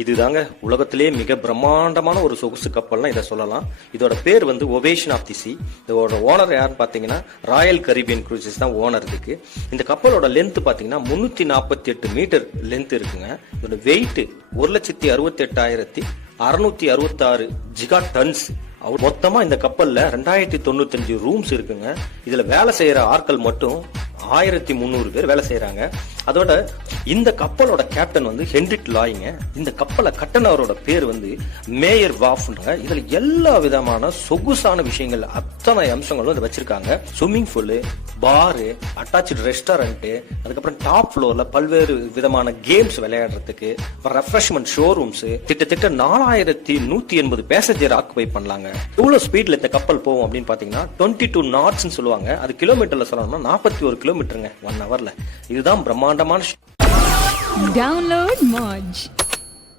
இதுதாங்க உலகத்திலே மிக பிரம்மாண்டமான ஒரு சொகுசு கப்பல்னா இதை சொல்லலாம். இதோட பேர் வந்து ஒவேஷன் ஆஃப் தி சி. இதோட ஓனர் யாருன்னு பாத்தீங்கன்னா ராயல் கரீபியன் குரூசஸ் தான் ஓனர் இதுக்கு. இந்த கப்பலோட லென்த் பாத்தீங்கன்னா 348 மீட்டர் லென்த் இருக்குங்க. இதோட வெயிட் 1,68,666 ஜிகா டன்ஸ். மொத்தமா இந்த கப்பல்ல 2095 ரூம்ஸ் இருக்குங்க. இதுல வேலை செய்யற ஆட்கள் மட்டும் 1300 பேர் வேலை செய்யறாங்க. அதோட இந்த கப்பலோட கேப்டன் வந்து ஹென்ரிக் லாயிங்க. இந்த கப்பலை கட்டணவரோட பேர் வந்து மேயர் வாஃப்ங்க. இதுல எல்லா விதமான சொகுசான விஷயங்கள் அத்தனை அம்சங்களும் இதை வச்சிருக்காங்க. ஸ்விம்மிங் பூல், பாரு, அட்டாச்சு ரெஸ்டாரண்ட், அதுக்கப்புறம் டாப் ஃப்ளோர்ல பல்வேறு விதமான கேம்ஸ் விளையாடுறதுக்கு, ரெஃப்ரெஷ்மெண்ட் ஷோரூம்ஸ், கிட்டத்தட்ட 4180 பேசஞ்சர் ஆக்குபை பண்ணலாங்க. எவ்வளவு ஸ்பீட்ல இந்த கப்பல் போகும் அப்படின்னு பாத்தீங்கன்னா 22 knots சொல்லுவாங்க. அது கிலோமீட்டர்ல சொல்லணும்னா 41 கிலோமீட்டருங்க 1 hourல. இதுதான் பிரம்மாண்டமான. Download Moj.